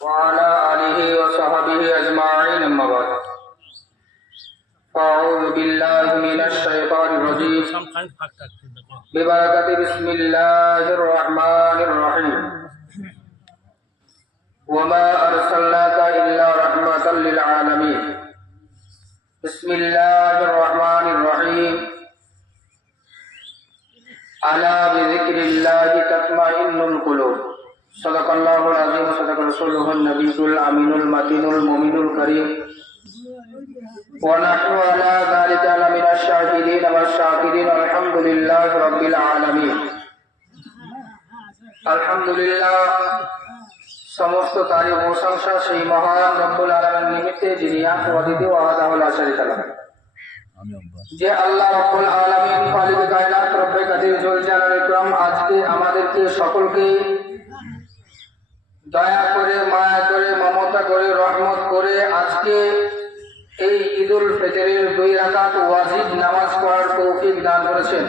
وعلى آله وصحبه أجمعين أما بعد أعوذ بالله من الشيطان الرجيم ببركة بسم الله الرحمن الرحيم وما أرسلناك إلا رحمة للعالمين بسم الله الرحمن الرحيم ألا بذكر الله تطمئن القلوب صدق الله العظيم صدق رسوله النبي الأمين المتين المؤمن الكريم ونحن على ذلك من الشاهدين والشاكرين الحمد لله رب العالمين الحمد لله সমস্ত তারিফ ও প্রশংসা সেই মহান রব্বুল আলামিন নিমিত্তে যিনি এক অদ্বিতীয় ওয়াহদাহু লা শারীকা লাহু যে আল্লাহ রব্বুল আলামিন খালিক কায়নাত রব্বে কাদির জুল জালাল ইকরাম আজকে আমাদেরকে সকলকে দয়া করে মায়া করে মমতা করে রহমত করে আজকে এই ঈদুল ফিতরের 2 রাকাত ওয়াজিব নামাজ পড়ার তৌফিক দান করেছেন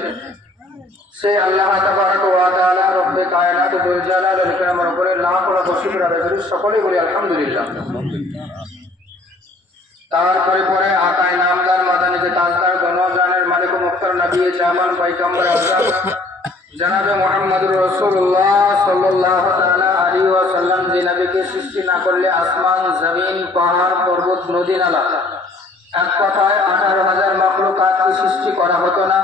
সেই আল্লাহ তাবারক ওয়া তাআলা রব্বে কায়নাত জুল জালাল ইকরামের উপরে লাখ লাখ শুকর আদায় করি সকলে বলি আলহামদুলিল্লাহ। তারপরে পরে আকায় নামদার মাদানিকে তাজদার গণজানের মালিক মুখতার নবী জামান পয়গম্বর আযম জনাবে মুহাম্মদুর রাসূলুল্লাহ সাল্লাল্লাহু তাআলা আলাইহি ওয়াসাল্লাম যে নবীকে সৃষ্টি না করলে আসমান জমিন পাহাড় পর্বত নদী নালা এক কথায় 18,000 মাখলুকাতকে সৃষ্টি করা হতো না,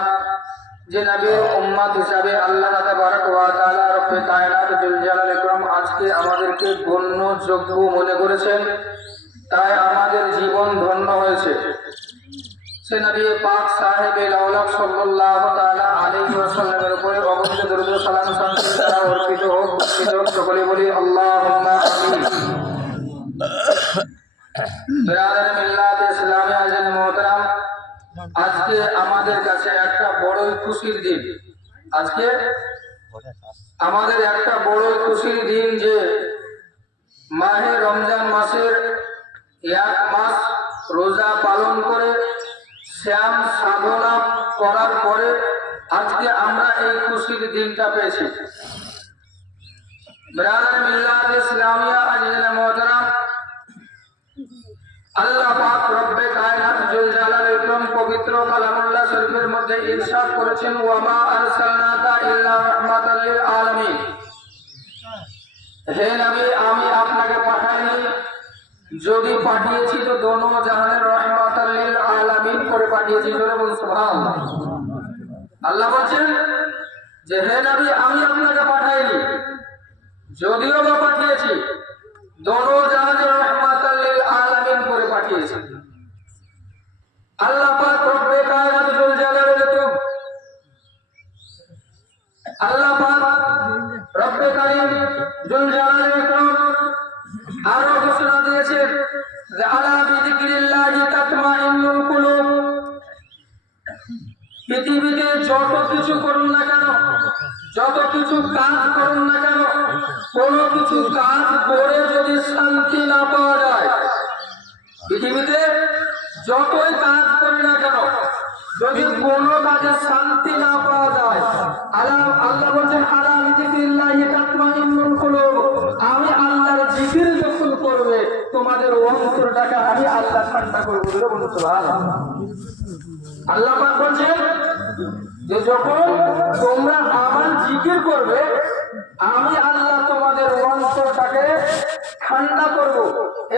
যে নবীর উম্মত হিসাবে আল্লাহ তাবারক ওয়া তাআলা রব্বে কায়নাত জুল জালাল ইকরাম আজকে আমাদেরকে গণ্য যোগ্য মনে করেছেন, তাই আমাদের জীবন ধন্য হয়েছে। সে নবী পাক সাহেবে লাউলাক সাল্লাল্লাহু তাআলা আলাইহি ওয়াসাল্লামের উপরে অগণিত দরুদ ও সালাম শান্তি দ্বারা অর্পিত হোক। সকলে বলি আল্লাহুম্মা আমিন। বিরাদার মিল্লাত ইসলামী আয়োজন মোহতারাম, আজকে আমাদের কাছে একটা বড়ই খুশির দিন। আজকে আমাদের একটা বড়ই খুশির দিন যে মাহে রমজান মাসের 1 মাস রোজা পালন করে শ্যাম সাধনা করার পরে আজকে আমরা এই খুশির দিনটা পেয়েছি। বিরাদার মিল্লাত ইসলামিয়া আয়োজন মোহতারাম, আল্লাহ পাক রব্বে কায়নাত জুল জালাল ইকরাম পবিত্র কালামুল্লাহ শরীফের মধ্যে ইরশাদ করেছেন ওয়া মা আরসালনাকা ইল্লা রাহমাতাল লিল আলামিন। হে নবী, আমি আপনাকে পাঠাইনি, যদি পাঠিয়েছি তো দোনো জাহানের রাহমাতাল লিল আলামিন করে পাঠিয়েছি। জোরে বলুন সুবহানাল্লাহ। আল্লাহ বলেন যে হে নবী, আমি আপনাকে পাঠাইনি, যদিও বা পাঠিয়েছি দোনো জাহানের রাহমাতাল লিল আলামিন করে পাঠিয়েছি। আল্লাহ পাক রব্বে কায়নাত জুল জালালের তো আল্লাহ পাক রব্বে কায়নাত জুল জালালের তো আরো ঘোষণা দিয়েছে যে আলা বিযিকরিল্লাহি তাতমাইন্নুল কুলুব। পৃথিবীতে যত কিছু করুন না কেন, যত কিছু কাজ করুন না কেন, কোনো কিছু কাজ করে যদি শান্তি না পাওয়া যায়, পৃথিবীতে যতই কাজ করি না কেন যদি কোনো কাজে শান্তি না পাওয়া যায়, আল্লাহ বলছেন আলা বিযিকরিল্লাহি তাতমাইন্নুল কুলুব, আমি আল্লাহর জিকির যখন করবে তোমাদের অন্তরটাকে আমি আল্লাহ ঠান্ডা করব। বলুন সুবহানাল্লাহ। আল্লাহ পাক বলছেন যে যখন তোমরা আমার জিকির করবে আমি আল্লাহ তোমাদের অন্তরটাকে ঠান্ডা করব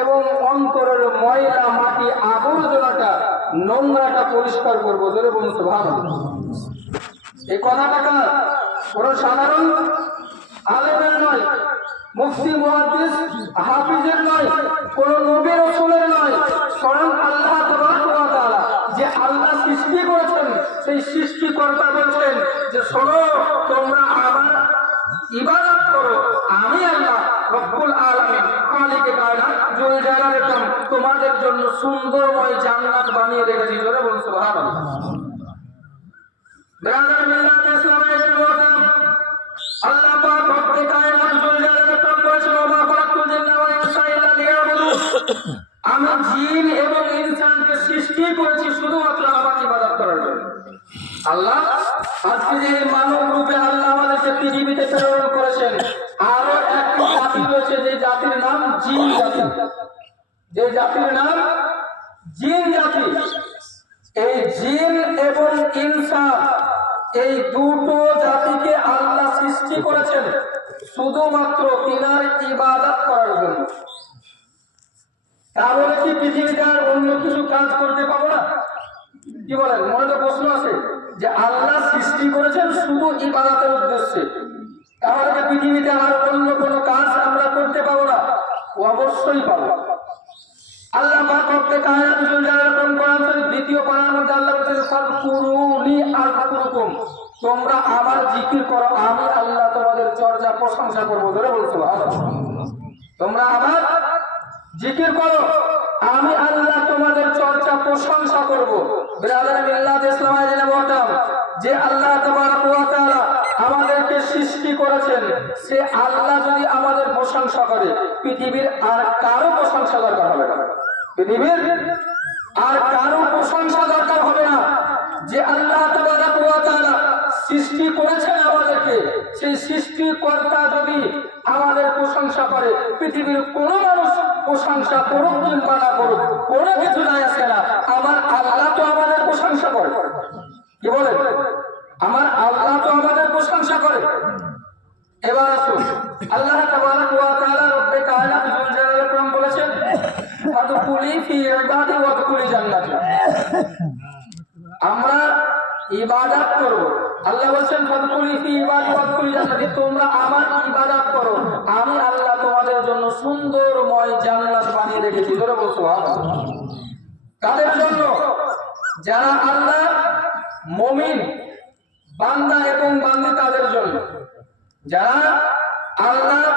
এবং অন্তরের ময়লা মাটি আবর্জনাটা নোংরাটা পরিষ্কার করবো। ধরে বলুন সুবহানাল্লাহ। এই কথাটা কোনো সাধারণ আলেমের নয়, মুফতি মুহাদ্দিস হাফিজের নয়, কোন নবী রাসূলের নয়, স্বয়ং আল্লাহ তাবারক ওয়া তাআলা যে আল্লাহ সৃষ্টি করেছেন সেই সৃষ্টিকর্তা বলছেন যে শোনো, তোমরা আমার ইবাদত করো, আমি আল্লাহ রব্বুল আলামিন খালিকে কায়নাত জুল জালাল ইকরাম তোমাদের জন্য সুন্দরময় জান্নাত বানিয়ে রেখেছি। জোরে বলুন সুবহানাল্লাহ। বিরাদার মিল্লাত ইসলামী আল্লাহ পাক রব্বে কায়নাত জুল জালাল ইকরাম বলেছেন ওয়া মা খালাকতুল জিন্না ওয়াল ইনসা ইল্লা লিয়াবুদুন। আমি জিন এবং ইনসানকে সৃষ্টি করেছি শুধুমাত্র আমার ইবাদত করার জন্য। আল্লাহ আজকে যে মানব রূপে আল্লাহ আমাদেরকে পৃথিবীতে প্রেরণ করেছেন, আরো একটি জাতি রয়েছে যে জাতির নাম জিন জাতি, যে জাতির নাম জিন জাতি। এই জিন এবং ইনসান এই দুটো জাতিকে আল্লাহ সৃষ্টি করেছেন শুধুমাত্র তিনার ইবাদত করার জন্য। তাহলে কি পৃথিবীতে আর অন্য কিছু কাজ করতে পাবো না? কি বলেন? মনে তো প্রশ্ন আছে যে আল্লাহ সৃষ্টি করেছেন শুধু ইবাদতের উদ্দেশ্যে, তাহলে কি পৃথিবীতে আর অন্য কোনো কাজ আমরা করতে পাবো না? অবশ্যই পাবো। আল্লাহ পাক রব্বে কায়নাত যুল জালালাতুল কোরআন দ্বিতীয় পারার মধ্যে আল্লাহ বলেছেন ফাকুরুনি আযকুরুকুম, তোমরা আমার জিকির করো, আমি আল্লাহ তোমাদের চর্চা প্রশংসা করব। ধরে বলছো তোমরা আমার জিকির করো, আমি আল্লাহ তোমাদের চর্চা প্রশংসা করব। ব্রাদার মিল্লাত ইসলামায় জেনে বলতাম যে আল্লাহ তাবারক ওয়া তাআলা আমাদেরকে সৃষ্টি করেছেন, সে আল্লাহ যদি আমাদের প্রশংসা করে পৃথিবীর আর কারো প্রশংসা দরকার হবে না। পৃথিবীর আর কারো প্রশংসা দরকার হবে না। যে আল্লাহ তাবারক ওয়া তাআলা সৃষ্টি করেছেন আমাদেরকে, সেই সৃষ্টিকর্তা যদি আমাদের প্রশংসা করে পৃথিবীর কোনো মানুষ প্রশংসা করুক কিংবা না করুক কোনো কিছু নাই আসে না, আমার আল্লাহ তো আমাদের প্রশংসা করে। কি বলে? আমার আল্লাহ তো আমাদের প্রশংসা করে। এবার আসুন, আল্লাহ তাবারক ওয়া তাআলা রব্বে কায়নাত যুল জালালাতুল কোরআন বলেছেন ফাদখুলি ফি ইবাদি ওয়াদখুলি জান্নাতি, আমরা ইবাদত করব। আল্লাহ বলেন ফাদখুলি ফি ইবাদি ওয়াদখুলি জান্নাতি, তোমরা আমার ইবাদত করো, আমি আল্লাহ তোমাদের জন্য সুন্দরময় জান্নাত বানিয়ে রেখেছি। ধরে বলছো সুবহানাল্লাহ। কাদের জন্য? যারা আল্লাহ মুমিন বান্দা এবং বান্দী তাদের জন্য, যারা আল্লাহর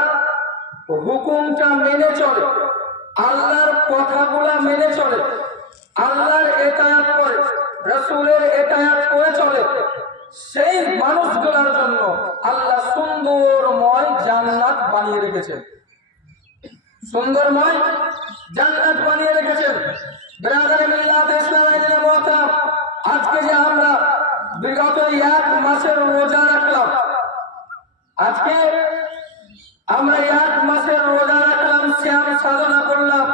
হুকুমটা মেনে চলে, আল্লাহর কথাগুলা মেনে চলে, আল্লাহর ইতাআত করে, রাসূলের ইতাআত করে চলে, সেই মানুষগুলোর জন্য আল্লাহ সুন্দরময় জান্নাত বানিয়ে রেখেছেন। সুন্দরময় জান্নাত বানিয়ে রেখেছেন। ব্রাদার মিল্লাত ইসলামের মতো আজকে যে আমরা বিগত 1 মাসের রোজা রাখলাম, আজকে আমরা 1 মাসের রোজা রাখলাম, সিয়াম সাধনা করলাম,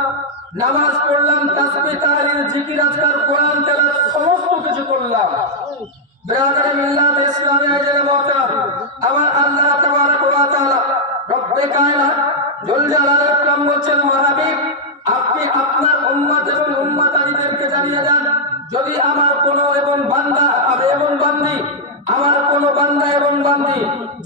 নামাজ পড়লাম, তাসবিহ তাহলিল জিকির আজকার কোরআন তেলাওয়াত সমস্ত কিছু করলাম। ব্রাদার মিল্লাত ইসলামের মতো আমার আল্লাহ তাবারক ওয়া তাআলা রব্বে কায়নাত যুল জালালাতুল ইকরাম বলেন ওয়াহাবিব, আপনি আপনার উম্মত এবং উম্মতানিদেরকে জানিয়ে দেন, যদি আমার কোনো এবং বান্দা এবং বান্দি, আমার কোনো বান্দা এবং বান্দি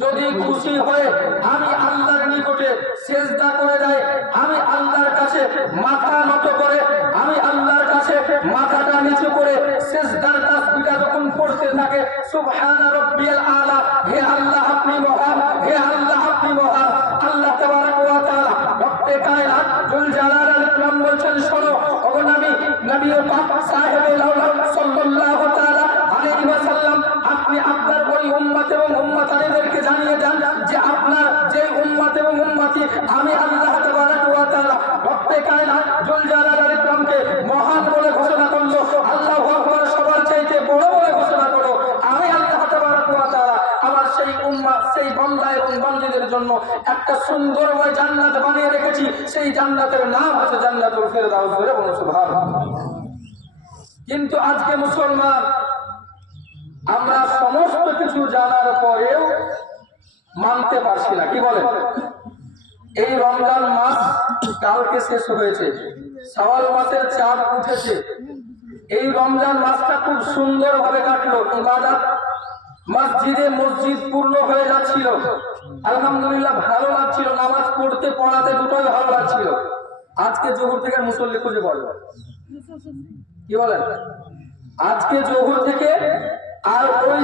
যদি খুশি হয়ে আমি আল্লাহর নিকটে সিজদা করে দেয়, আমি আল্লাহর কাছে মাথা নত করে, আমি আল্লাহর কাছে মাথাটা নিচু করে সিজদার তাসবিহটা যখন পড়তে থাকে সুবহানা রাব্বিয়াল আলা, হে আল্লাহ আপনি মহান, হে আল্লাহ আপনি মহান। আল্লাহ তাবারক ওয়া তাআলা রব্বে কায়নাত যুল জালালাতুল ইকরাম বলেন শোনো ও নবী, নবী পাক সাহেবে লাউলা সাল্লাল্লাহু তাআলা আলাইহি ওয়াসাল্লাম, আপনি আপনার ওই উম্মত এবং উম্মতানিদেরকে জানিয়ে দেন যে আপনার যে উম্মত এবং উম্মতি আমি আল্লাহ তাবারক ওয়া তাআলা রব্বে কায়নাত যুল জালালাতুল ইকরামকে মহান বলে ঘোষণা করলো, আল্লাহু আকবার সবার চাইতে বড় বলে ঘোষণা করলো, আমি আল্লাহ তাবারক ওয়া তাআলা আমার সেই উম্মত সেই বান্দা এবং বান্দীদের জন্য একটা সুন্দরময় জান্নাত বানিয়ে রেখেছি, সেই জান্নাতের নাম হচ্ছে জান্নাতুল ফিরদাউস। ধরে বলো সুবহানাল্লাহ। কিন্তু আজকে মুসলমান আমরা সমস্ত কিছু জানার পরেও মানতে পারছি না। কি বলেন? এই রমজান মাস কালকে শেষ হয়েছে, শাওয়াল মাসের চাঁদ উঠেছে, এই রমজান মাসটা খুব সুন্দরভাবে কাটলো, ইবাদত মসজিদে মসজিদ পূর্ণ হয়ে যাচ্ছিল, আলহামদুলিল্লাহ ভালো লাগছিল, নামাজ পড়তে পড়াতে দুটোই ভালো লাগছিল। আজকে জোহর থেকে মুসল্লি খুঁজে পড়লো। কি বলেন? আজকে জোহর থেকে আর ওই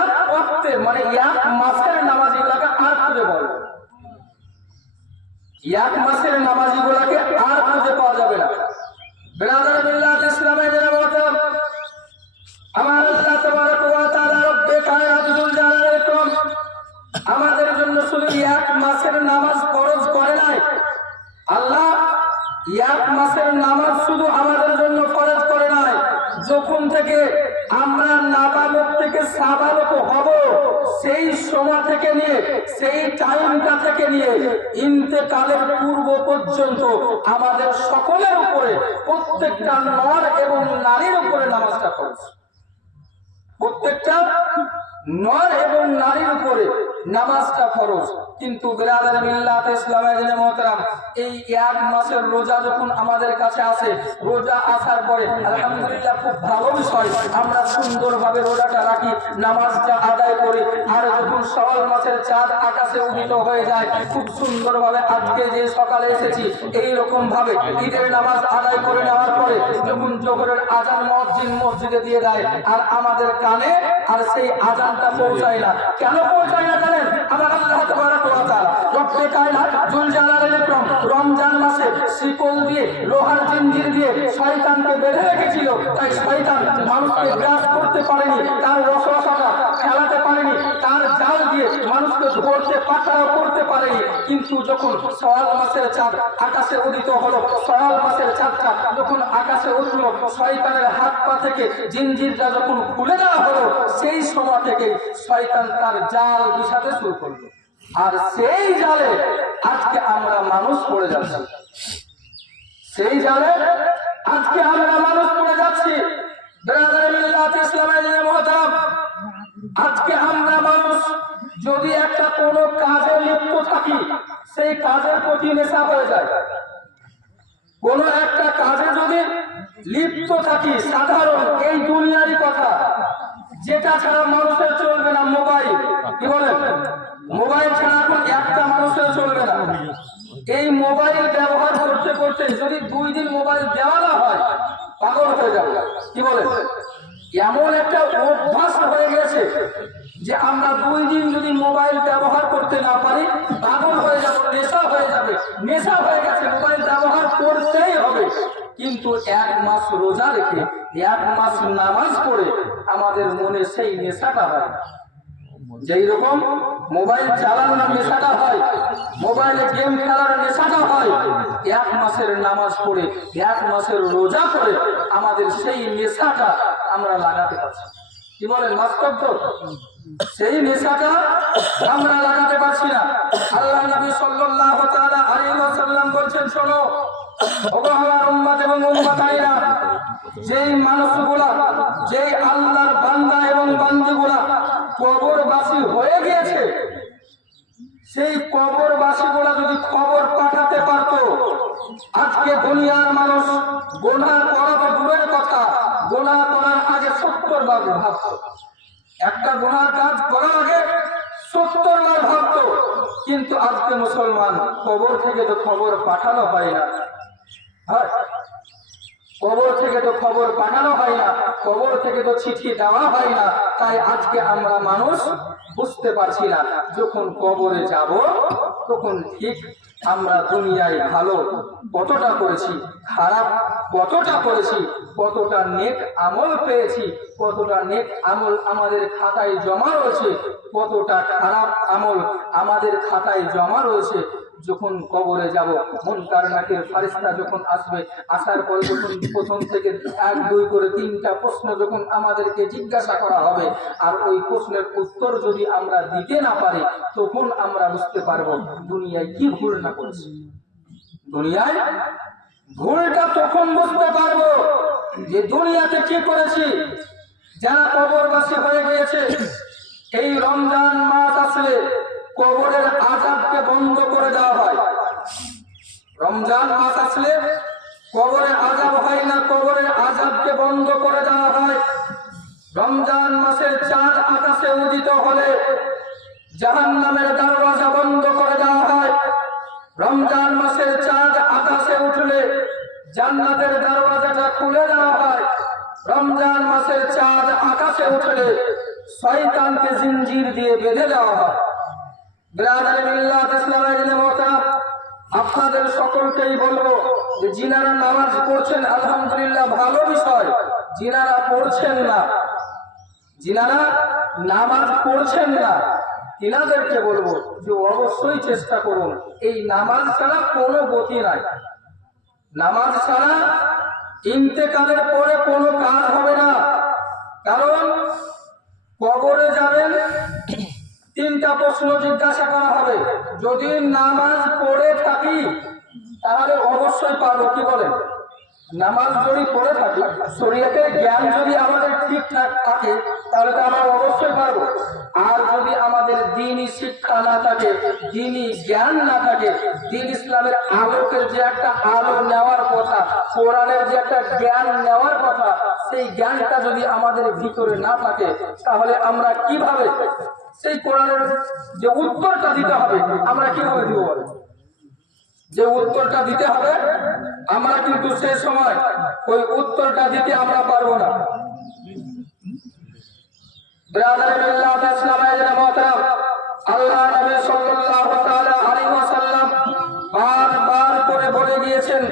এক ওয়াক্তে মানে এক মাসের নামাজিগুলাকে আর খুঁজে পাওয়া, এক মাসের নামাজিগুলাকে আর খুঁজে পাওয়া যাবে না। ব্রাদার মিল্লাত ইসলামের মতো আমার আল্লাহ তাবারক ওয়া তাআলা রব্বে কায়নাত যুল জালালাতুল ইকরাম আমাদের জন্য শুধু এক মাসের নামাজ ফরজ করে নাই। আল্লাহ এক মাসের নামাজ শুধু আমাদের জন্য ফরজ করে নাই, যখন থেকে আমরা নাবালক থেকে সাবালক হব, সেই সময় থেকে নিয়ে সেই টাইমটা থেকে নিয়ে ইন্তেকালের পূর্ব পর্যন্ত আমাদের সকলের উপরে, প্রত্যেকটা নর এবং নারীর উপরে নামাজটা ফরজ। প্রত্যেকটা নর এবং নারীর উপরে নামাজটা ফরজ। কিন্তু বিরাদার মিল্লাত ইসলামের মুহতারাম, এই এক মাসের রোজা যখন আমাদের কাছে আসে, রোজা আসার পরে আলহামদুলিল্লাহ খুব ভালো বিষয়, আমরা সুন্দরভাবে রোজাটা রাখি, নামাজটা আদায় করি। আর যখন শাওয়াল মাসের চাঁদ আকাশে উদিত হয়ে যায়, খুব সুন্দরভাবে আজকে যে সকালে এসেছি এই রকম ভাবে ঈদের নামাজ আদায় করে নেওয়ার পরে যখন জোহরের আজান মুয়াজ্জিন মসজিদে দিয়ে দেয়, আর আমাদের কানে আর সেই আজানটা পৌঁছায় না। কেন পৌঁছায় না জানেন? আমার আল্লাহ তাবারক ওয়া তাআলা রব্বে কায়নাত জুল জালালের ইকরাম রমজান মাসে শিকল দিয়ে, লোহার জিঞ্জির দিয়ে শয়তানকে বেঁধে রেখেছিল। তাই শয়তান মানুষকে গ্রাস করতে পারেনি, তার রসরসাটা খেলাতে পারেনি, তার জাল দিয়ে মানুষকে ধরতে পাকড়াও করতে পারেনি। কিন্তু যখন শাওয়াল মাসের চাঁদ আকাশে উদিত হলো, শাওয়াল মাসের চাঁদটা যখন আকাশে উঠলো, শয়তানের হাত পা থেকে জিঞ্জিরটা যখন খুলে দেওয়া হলো, সেই সময় থেকে শয়তান তার জাল বিছাতে শুরু করলো। আর সেই জালে আজকে আমরা মানুষ পড়ে যাচ্ছি, সেই জালে আজকে আমরা মানুষ পড়ে যাচ্ছি। বিরাদার মিল্লাত ইসলামের মুহতারাম, আজকে আমরা মানুষ যদি একটা কোনো কাজে লিপ্ত থাকি, সেই কাজের প্রতি নেশা হয়ে যায়। কোন একটা কাজে যদি লিপ্ত থাকি, সাধারণ এই দুনিয়ারই কথা, যেটা ছাড়া মানুষের চলবে না, মোবাইল, কি বলেন? মোবাইল ছাড়া এখন একটা মানুষের চলবে না। এই মোবাইল ব্যবহার করতে করতে যদি 2 দিন মোবাইল দেওয়া না হয়, পাগল হয়ে যাবে, কি বলেন? এমন একটা অভ্যাস হয়ে গেছে যে আমরা 2 দিন যদি মোবাইল ব্যবহার করতে না পারি, পাগল হয়ে যাব, নেশা হয়ে যাবে। নেশা হয়ে গেছে, মোবাইল ব্যবহার করতেই হবে। কিন্তু 1 মাস রোজা রেখে 1 মাস নামাজ পড়ে আমাদের মনে সেই নেশাটা হয়। যেই রকম মোবাইল চালানোর নেশাটা হয়, মোবাইলে গেম খেলার নেশাটা হয়, 1 মাসের নামাজ পড়ে 1 মাসের রোজা করে আমাদের সেই নেশাটা আমরা লাগাতে পারছি। কি বলেন? বাস্তব তো, সেই নেশাটা আমরা লাগাতে পারছি না। আল্লাহ নবী সাল্লাল্লাহু তাআলা আলাইহি ওয়াসাল্লাম বলছেন, শোনো ওগো আমার উম্মত এবং উম্মতাইরা, যেই মানুষগুলা, যেই আল্লাহর বান্দা এবং বান্দীগুলা কবরবাসী হয়ে গিয়েছে, সেই কবরবাসীগুলা যদি খবর পাঠাতে পারতো, আজকে দুনিয়ার মানুষ গুনাহ করা বা দূরের কথা, গুনাহ করার আগে 70 বার ভাবতো। একটা গুনাহ কাজ করার আগে 70 বার ভাবতো। কিন্তু আজকে মুসলমান, কবর থেকে তো খবর পাঠানো হয় না, কবর থেকে তো খবর পাঠানো হয় না, কবর থেকে তো চিঠি দেওয়া হয় না। তাই আজকে আমরা মানুষ বুঝতে পারছি না, যখন কবরে যাব তখন ঠিক আমরা দুনিয়ায় ভালো কতটা করেছি, খারাপ কতটা করেছি, কতটা নেক আমল পেয়েছি, কতটা নেক আমল আমাদের খাতায় জমা রয়েছে, কতটা খারাপ আমল আমাদের খাতায় জমা রয়েছে। যখন কবরে যাব, মুনকার নাকির ফেরেশতা যখন আসবে, আসার পরে যখন প্রথম থেকে 1, 2 করে 3টা প্রশ্ন যখন আমাদেরকে জিজ্ঞাসা করা হবে, আর ওই প্রশ্নের উত্তর যদি আমরা দিতে না পারি, তখন আমরা বুঝতে পারবো দুনিয়ায় কি ভুল না করেছি। দুনিয়ায় ভুলটা তখন বুঝতে পারবো যে দুনিয়াতে কি করেছি। যারা কবরবাসী হয়ে গিয়েছে, এই রমজান মাস আসলে কবরের আযাবকে বন্ধ করে দেওয়া হয়। রমজান মাস আসলে কবরে আযাব হয় না, কবরের আযাবকে বন্ধ করে দেওয়া হয়। রমজান মাসের চাঁদ আকাশে উদিত হলে জাহান্নামের দরওয়াজা বন্ধ করে দেওয়া হয়। রমজান মাসের চাঁদ আকাশে উঠলে জান্নাতের দরওয়াজাটা খুলে দেওয়া হয়। রমজান মাসের চাঁদ আকাশে উঠলে শয়তানকে জিঞ্জির দিয়ে বেঁধে দেওয়া হয়। বিরাদার মিল্লাত ইসলামের মুহতারাম, আপনাদের সকলকেই বলবো যে যিনারা নামাজ পড়ছেন আলহামদুলিল্লাহ ভালো বিষয়, যিনারা পড়ছেন না, যিনারা নামাজ পড়ছেন না, তিনাদেরকে বলবো যে অবশ্যই চেষ্টা করুন। এই নামাজ ছাড়া কোনো গতি নাই, নামাজ ছাড়া ইন্তেকালের পরে কোনো কাজ হবে না। কারণ কবরে যাবেন, তিনটা প্রশ্ন জিজ্ঞাসা করা হবে। যদি নামাজ পড়ে থাকি তাহলে অবশ্যই পারবো, কি বলেন? নামাজ যদি পড়ে থাকি, শরীয়তের জ্ঞান যদি আমাদের ঠিকঠাক থাকে তাহলে তো আমরা অবশ্যই পারবো। আর যদি আমাদের দ্বীনি শিক্ষা না থাকে, দ্বীনি জ্ঞান না থাকে, দ্বীন ইসলামের আলোকের যে একটা আলো নেওয়ার কথা, কোরআনের যে একটা জ্ঞান নেওয়ার কথা, সেই জ্ঞানটা যদি আমাদের ভিতরে না থাকে তাহলে আমরা কিভাবে সেই কোরআনের যে উত্তরটা দিতে হবে আমরা কিভাবে দিব বলেন? যে উত্তরটা দিতে হবে আমরা কিন্তু সেই সময় ওই উত্তরটা দিতে আমরা পারবো না। আল্লাহ নবী সাল্লাল্লাহু তাআলা আলাইহি ওয়াসাল্লাম বারবার করে বলে গিয়েছেন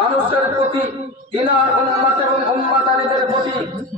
মানুষের প্রতি, তিনার উম্মত এবং উম্মতানিদের প্রতি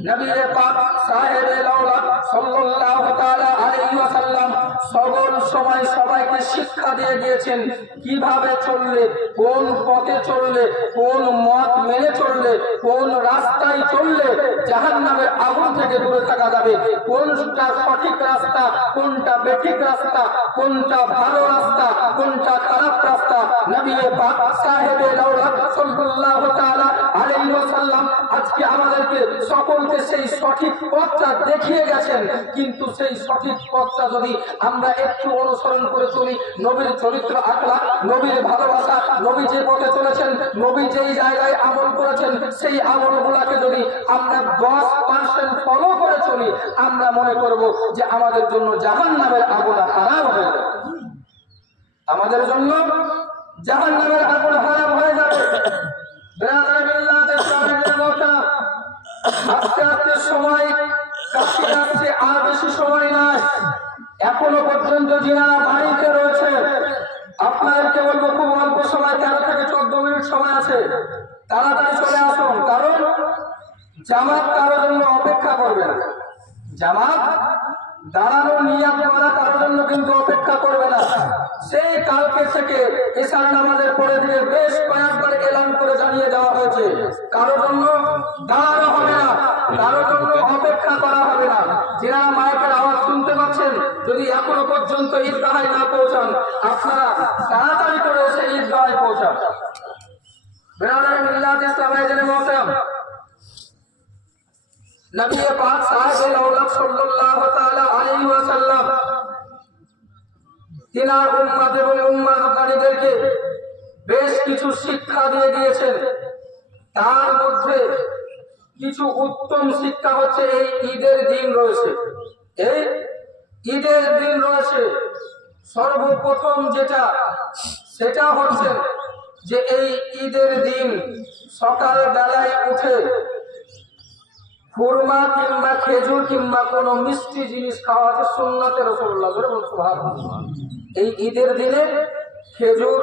নবী পাক সাহেবে লাউলা সাল্লাল্লাহু তাআলা আলাইহি ওয়াসাল্লাম সকল সময় সবাইকে শিক্ষা দিয়ে গিয়েছেন কিভাবে চললে, কোন পথে চললে, কোন মত মেনে চললে, কোন রাস্তায় চললে জাহান্নামের আগুন থেকে দূরে থাকা যাবে, কোনটা সঠিক রাস্তা, কোনটা বেঠিক রাস্তা, কোনটা ভালো রাস্তা, কোনটা খারাপ রাস্তা। নবী পাক সাহেবে লাউলা সাল্লাল্লাহু তাআলা আলাইহি ওয়াসাল্লাম আজকে আমাদেরকে সকলকে সেই সঠিক পথটা দেখিয়ে গেছেন। কিন্তু সেই সঠিক পথটা যদি আমরা একটু অনুসরণ করে চলি, নবীর চরিত্র আখলাক, নবীর ভালোবাসা, নবী যে পথে চলেছেন, নবী যেই জায়গায় আমল করেছেন, সেই আমলগুলোকে যদি আমরা 10% ফলো করে চলি, আমরা মনে করব যে আমাদের জন্য জাহান্নামের আগুন হারাম হয়ে যাবে, আমাদের জন্য জাহান্নামের আগুন হারাম হয়ে যাবে। আস্তে আস্তে সময় কাছে যাচ্ছে, আর বেশি সময় নাই। এখনো পর্যন্ত যারা বাড়িতে রয়েছে আপনাদেরকে বলবো খুব অল্প সময়, 13 থেকে 14 মিনিট সময় আছে, তাড়াতাড়ি চলে আসুন। কারণ জামাত কারোর জন্য অপেক্ষা করবে না, জামাত দাঁড়ানো নিয়াত করা কারোর জন্য কিন্তু অপেক্ষা করবে না। সেই কালকে থেকে এশার নামাজের পরে থেকে বেশ কয়েকবার এলান করে জানিয়ে দেওয়া হয়েছে কারোর জন্য দাঁড়ানো হবে না, কারোর জন্য অপেক্ষা করা হবে না। যারা মাইকের আওয়াজ শুনতে পাচ্ছেন, যদি এখনো পর্যন্ত ঈদগাহে না পৌঁছান, আপনারা তাড়াতাড়ি করে এসে ঈদগাহে পৌঁছান। বেরাদার মিল্লাত ইসলামের মহতারাম, নবী পাক সাহেবে লাউলা সাল্লাল্লাহু তাআলা আলাইহি ওয়াসাল্লাম তিনার উম্মত এবং উম্মতকারীদেরকে বেশ কিছু শিক্ষা দিয়ে দিয়েছেন। তার মধ্যে কিছু উত্তম শিক্ষা হচ্ছে এই ঈদের দিন রয়েছে, এই ঈদের দিন রয়েছে। সর্বপ্রথম যেটা সেটা হচ্ছে যে এই ঈদের দিন সকাল বেলায় উঠে খুরমা কিংবা খেজুর কিংবা কোনো মিষ্টি জিনিস খাওয়া হচ্ছে সুন্নাতে রাসূলুল্লাহ সুবহানাল্লাহ। এই ঈদের দিনে খেজুর,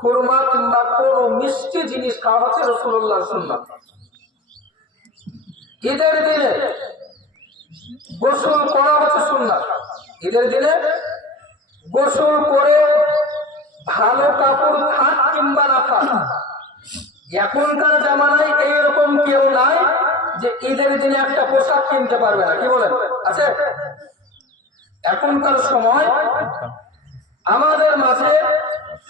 খুরমা কিংবা কোনো মিষ্টি জিনিস খাওয়া হচ্ছে রাসূলুল্লাহর সুন্নাত। ঈদের দিনে গোসল করা হচ্ছে সুন্নাত। ঈদের দিনে গোসল করে ভালো কাপড় থাক কিংবা না থাক, এখনকার জামানায় এইরকম কেউ নাই যে ঈদের দিনে একটা পোশাক কিনতে পারবে না, কি বলেন? আছে? এখনকার সময় আমাদের মাঝে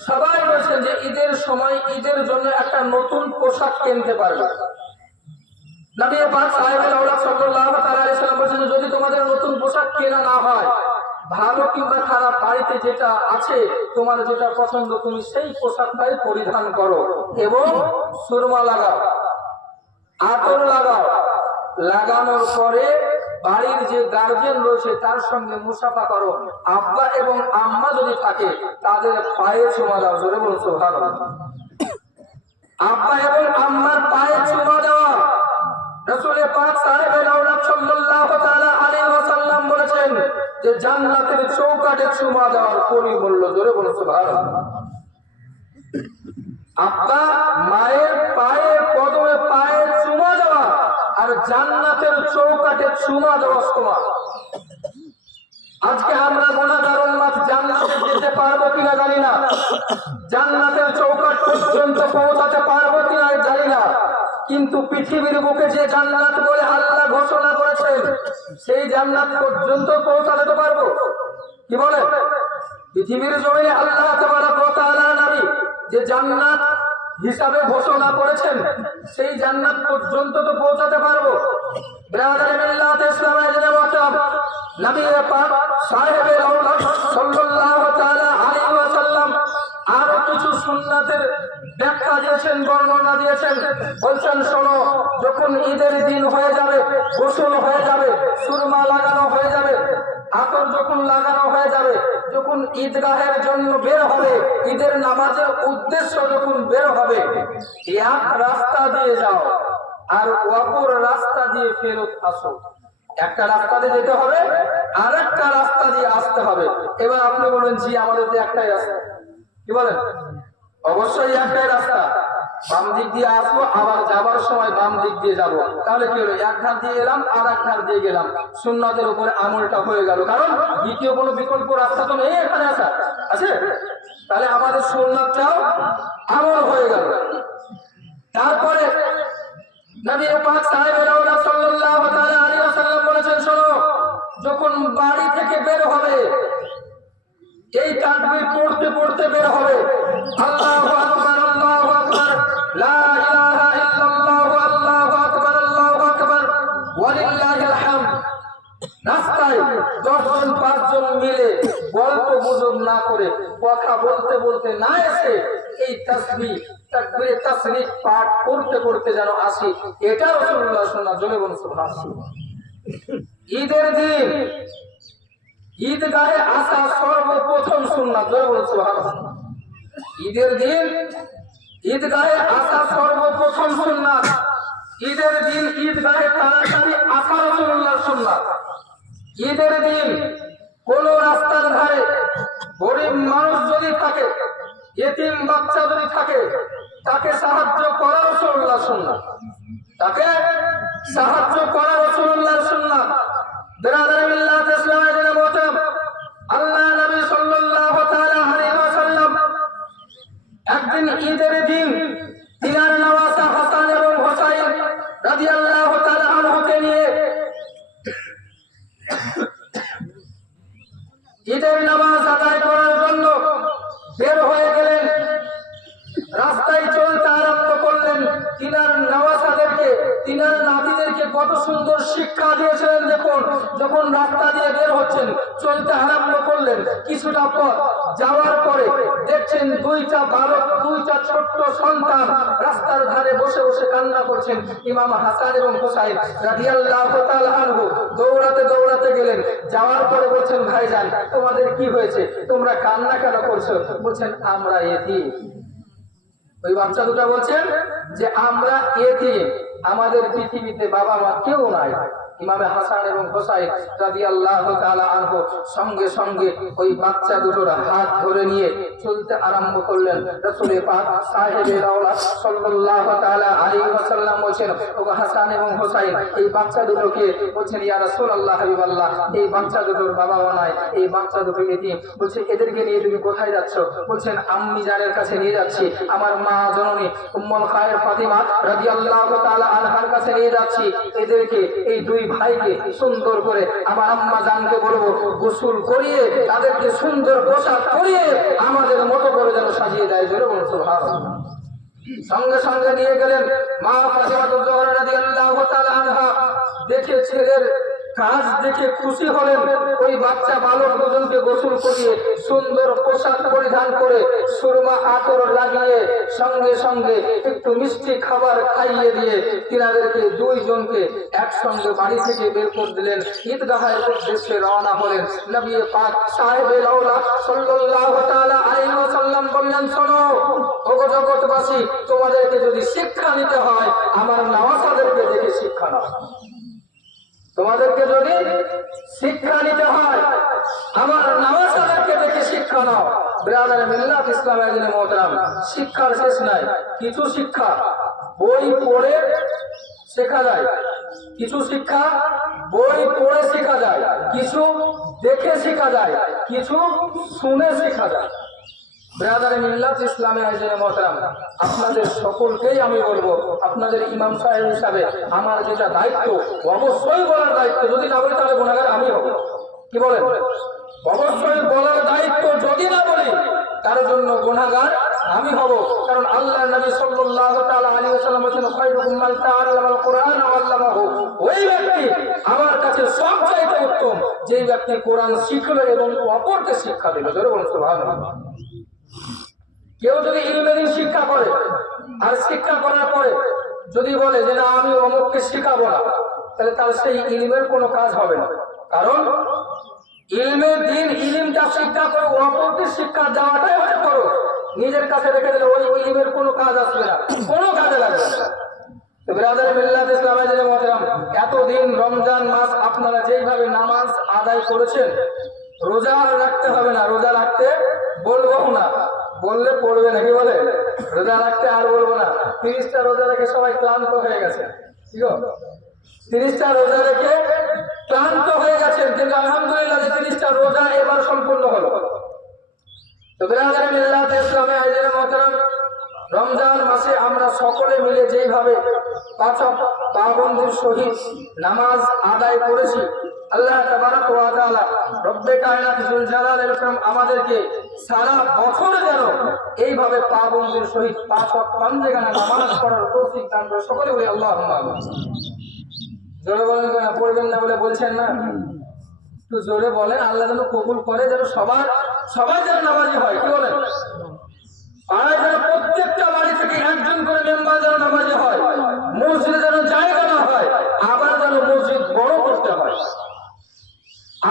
সবাই বলছেন যে ঈদের সময় ঈদের জন্য একটা নতুন পোশাক কিনতে পারবে। নবী পাক সাহেবে লাউলা সাল্লাল্লাহু তাআলা আলাইহি ওয়াসাল্লাম বলেছেন, যদি তোমাদের নতুন পোশাক কেনা না হয়, ভালো কিংবা খারাপ বাড়িতে যেটা আছে তোমার যেটা পছন্দ তুমি সেই পোশাকটাই পরিধান করো এবং সুরমা লাগাও, আতর লাগাও। লাগানোর পরে বাড়ির যে গার্জিয়ান রয়েছে তার সঙ্গে মুসাফা করো। আব্বা এবং আম্মা যদি থাকে তাদের পায়ে চুমা দাও, জোরে বলুন সুবহানাল্লাহ। আব্বা এবং আম্মার পায়ে চুমা দেওয়া। রাসূল পাক সাহেবে লাউলা সাল্লাল্লাহু তাআলা আলাইহি ওয়াসাল্লাম বলেছেন যে জান্নাতের চৌকাঠে চুমা দেওয়ার পরিমূল্য, জোরে বলুন সুবহানাল্লাহ। আব্বা মায়ের পায়ে কদমে পায়ে চুমা দেওয়া আর জান্নাতের চৌকাঠে চুমা দেওয়া সমান। আজকে আমরা গুনাহগার উম্মত জান্নাতে যেতে পারবো কিনা জানি না, জান্নাতের চৌকাঠ পর্যন্ত পৌঁছাতে পারবো কিনা জানি না, কিন্তু পৃথিবীর বুকে যে জান্নাত বলে আল্লাহ ঘোষণা করেছেন সেই জান্নাত পর্যন্ত পৌঁছাতে তো পারবো? কি বলে? পৃথিবীর জমিনে আল্লাহ তাবারক ওয়া তাআলার নবী যে জান্নাত হিসাবে ঘোষণা করেছেন সেই জান্নাত পর্যন্ত তো পৌঁছাতে পারবো? ব্রাদার মিল্লাত ইসলামের জনাব নবী পাক সাহেবে আওলাদ সাল্লাল্লাহু তাআলা আলাইহি ওয়াসাল্লাম আরো কিছু সুন্নাতের ব্যাখ্যা দিয়েছেন, বর্ণনা দিয়েছেন। বলছেন শোনো, যখন ঈদের দিন হয়ে যাবে, গোসল হয়ে যাবে, সুরমা লাগানো হয়ে যাবে, আতর যখন লাগানো হয়ে যাবে, যখন ঈদগাহের জন্য বের হবে, ঈদের নামাজের উদ্দেশ্য যখন বের হবে, এক রাস্তা দিয়ে যাও আর অপর রাস্তা দিয়ে ফেরত আসো। একটা রাস্তা দিয়ে যেতে হবে আর একটা রাস্তা দিয়ে আসতে হবে। এবার আপনি বলবেন জি আমাদের তো একটাই রাস্তা। কি বলেন? অবশ্যই একটাই রাস্তা। বাম দিক দিয়ে আসবো, আবার যাবার সময় বাম দিক দিয়ে যাব। তাহলে কি হলো? এক ধার দিয়ে এলাম আর এক ধার দিয়ে গেলাম, সুন্নাতের উপরে আমলটা হয়ে গেল। কারণ দ্বিতীয় কোনো বিকল্প রাস্তা তো নেই এখানে আসা আছে। তাহলে আমাদের সুন্নাতটাও আমল হয়ে গেল। তারপরে নবী পাক সাহেবের আওলাদ সাল্লাল্লাহু তাআলা আলাইহি ওয়াসাল্লাম বলেছেন শোনো, যখন বাড়ি থেকে বের হবে এই তাকবীর পড়তে পড়তে বের হবে, আল্লাহু আকবার আল্লাহু আকবার লা ইলাহা ইল্লাল্লাহু আল্লাহু আকবার ওয়ালিল্লাহিল হামদ। রাস্তায় 10 জন 5 জন মিলে গল্প গুজব না করে, কথা বলতে বলতে না এসে এই তাসবিহ তাকবীরে তাসরিফ পাঠ করতে করতে যেন আসি, এটা রাসূলুল্লাহ সুন্নাহ। জোরে বলুন সুবহানাল্লাহ। ঈদের দিন ঈদগাহে আসা সর্বপ্রথম সুন্নাত। জোরে বলুন সুবহানাল্লাহ। ঈদের দিন ঈদগাহে আসা সর্বপ্রথম সুন্নাত। ঈদের দিন ঈদগাহে তাড়াতাড়ি আসা রাসূলুল্লাহর সুন্নাত। ঈদের দিন কোন রাস্তার ধারে গরিব মানুষ যদি থাকে, এতিম বাচ্চা যদি থাকে, তাকে সাহায্য করা রাসূলুল্লাহর সুন্নাত। তাকে সাহায্য করা রাসূলুল্লাহর সুন্নাত। বিরাদার মিল্লাত ইসলামের জন্য মোহতারাম, আল্লাহ নবী সাল্লাল্লাহু তাআলা আলাইহি ওয়াসাল্লাম একদিন ঈদের দিন তিনার নওয়াসা হাসান এবং হুসাইন রাদিয়াল্লাহু তাআলা আনহুকে নিয়ে ঈদের নামাজ আদায় করার জন্য বের হয়ে গেলেন। রাস্তায় চলতে আরম্ভ করলেন। তিনার নওয়াসাদেরকে, তিনার নাতিদেরকে কত সুন্দর শিক্ষা দিয়েছিলেন দেখুন। যখন রাস্তা দিয়ে বের হচ্ছেন, চলতে আরম্ভ করলেন, কিছুটা পথ যাওয়ার পরে দেখছেন দুইটা বালক, দুইটা ছোট্ট সন্তান রাস্তার ধারে বসে বসে কান্না করছেন। ইমাম হাসান এবং হুসাইন রাদিয়াল্লাহু তাআলা আনহু দৌড়াতে দৌড়াতে গেলেন। যাওয়ার পরে বলছেন ভাইজান তোমাদের কি হয়েছে, তোমরা কান্না কেন করছো? বলছেন আমরা এতিম। ওই বাচ্চা দুটা বলছেন যে আমরা এতিম, আমাদের পৃথিবীতে বাবা মা কেউ নাই। ইমাম হাসান এবং হুসাইন রাদিয়াল্লাহু তাআলা আনহু সঙ্গে সঙ্গে ওই বাচ্চা দুটোর হাত ধরে নিয়ে চলতে আরম্ভ করলেন। রাসূল পাক সাহেবে আওলাদ সাল্লাল্লাহু তাআলা আলাইহি ওয়াসাল্লাম বলেন, ও হাসান এবং হুসাইন এই বাচ্চা দুটোকে বলছেন ইয়া রাসূলুল্লাহ হাবিবাল্লাহ, এই বাচ্চা দুটোর বাবা মা নাই, এই বাচ্চা দুটো এতিম। বলছে এদেরকে নিয়ে তুমি কোথায় যাচ্ছ? বলছেন আম্মি জানের কাছে নিয়ে যাচ্ছি, আমার মা জননী উম্মুল খায়ের ফাতিমা রাদিয়াল্লাহু তাআলা আনহার কাছে নিয়ে যাচ্ছি। এদেরকে, এই দুই ভাইকে সুন্দর করে আমার আম্মা জানকে বলবো গোসল করিয়ে তাদেরকে সুন্দর পোশাক পরিয়ে আমাদের মতো করে যেন সাজিয়ে দেয়। জোরে বলুন সুবহানাল্লাহ। সঙ্গে সঙ্গে নিয়ে গেলেন। মা ফাতিমাতুজ জোহরা রাদিয়াল্লাহু তাআলা আনহা দেখে ছেলের কাজ দেখে খুশি হলেন। ওই বাচ্চা বালক দুজনকে গোসল করিয়ে সুন্দর পোশাক পরিধান করে সুরমা আতর লাগিয়ে সঙ্গে সঙ্গে একটু মিষ্টি খাবার খাইয়ে দিয়ে তিনাদেরকে দুইজনকে একসঙ্গে বাড়ি থেকে বের করে দিলেন। ঈদগাহের উদ্দেশ্যে রওনা হলেন। নবী পাক সাহেবে আওলাদ সাল্লাল্লাহু তাআলা আলাইহি ওয়াসাল্লাম বললেন শোনো ওগো জগৎবাসী, তোমাদেরকে যদি শিক্ষা নিতে হয় আমার নওয়াসাদেরকে দেখে শিক্ষা নাও। তোমাদেরকে যদি শিক্ষা নিতে হয় আমার নওয়াসাদেরকে দেখে শিক্ষা নাও। বিরাদার মিল্লাত ইসলামের জন্য মোহতারাম, শিক্ষার শেষ নাই। কিছু শিক্ষা বই পড়ে শেখা যায়, কিছু শিক্ষা বই পড়ে শেখা যায়, কিছু দেখে শেখা যায়, কিছু শুনে শেখা যায়। ব্রাদার মিল্লাত ইসলামে আইজেনে মোহতারাম, আপনাদের সকলকেই আমি বলবো, আপনাদের ইমাম সাহেব হিসাবে আমার যেটা দায়িত্ব, অবশ্যই বলার দায়িত্ব, যদি না বলি তাহলে গুনাহগার আমি হব। কি বলেন? অবশ্যই বলার দায়িত্ব, যদি না বলি তার জন্য গুনাহগার আমি হব। কারণ আল্লাহর নবী সাল্লাল্লাহু তাআলা আলাইহি ওয়াসাল্লাম বলেছেন, খায়রুকুম মান তাআল্লামাল কুরআন ওয়া আল্লামাহু। ওই ব্যক্তি আমার কাছে সবচাইতে উত্তম যেই ব্যক্তি কোরআন শিখলো এবং অপরকে শিক্ষা দিল। জোরে বলুন সুবহানাল্লাহ। কেউ যদি ইলমের শিক্ষা করে আর শিক্ষা করার পরে যদি বলে যে না আমি অমুককে শিখাবো না, তাহলে তার সেই ইলমের কোনো কাজ হবে না। কারণ ইলমের দিন ইলমটা শিক্ষা করে অপরকে শিক্ষা দেওয়াটাই হচ্ছে ফরজ। নিজের কাছে রেখে দিলে ওই ইলমের কোনো কাজ আসবে না, কোনো কাজে লাগবে না। তো ব্রাদার মিল্লাত ইসলামে যে মোহতারাম, এতদিন রমজান মাস আপনারা যেইভাবে নামাজ আদায় করেছেন, রোজা রাখতে হবে না, রোজা রাখতে বলবো না, বললে পড়বে নাকি বলে, রোজা রাখতে আর বলবো না। 30টা রোজা রেখে সবাই ক্লান্ত হয়ে গেছে, ঠিক আছে? 30টা রোজা রেখে ক্লান্ত হয়ে গেছেন, কিন্তু আলহামদুলিল্লাহ 30টা রোজা এবার সম্পূর্ণ হলো। তো ব্রাদার মিল্লাত ইসলামে আইজেনে মোহতারাম, রমজান মাসে আমরা সকলে মিলে যেইভাবে পাঁচ পাবন্দির সহিত নামাজ আদায় করেছি, আল্লাহ তাবারক ওয়া তাআলা রব্বে কায়নাত যুল জালালের ইকরাম আমাদেরকে সারা বছর যেন এইভাবে পাবন্দির সহিত পাঁচ ওয়াক্ত পাঁচগানা নামাজ পড়ার তৌফিক দান করে। সকলে বলি আল্লাহুম্মা আমিন। জোরে বলেন না, পড়বেন না বলে বলছেন না, একটু জোরে বলেন, আল্লাহ যেন কবুল করে, যেন সবাই যেন নামাজি হয়। কি বলেন? আর যেন প্রত্যেকটা বাড়ি থেকে একজন করে মেম্বার যেন নামাজি হয়, মসজিদে যেন জায়গা না হয়, আবার যেন মসজিদ বড় করতে হয়।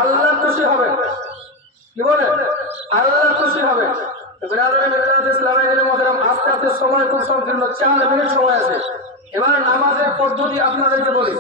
আল্লাহ খুশি হবে। কি বলেন? আল্লাহ খুশি হবে। আস্তে আস্তে সময় খুব সংকীর্ণ, 4 মিনিট সময় আছে। এবার নামাজের পদ্ধতি আপনাদেরকে বলি।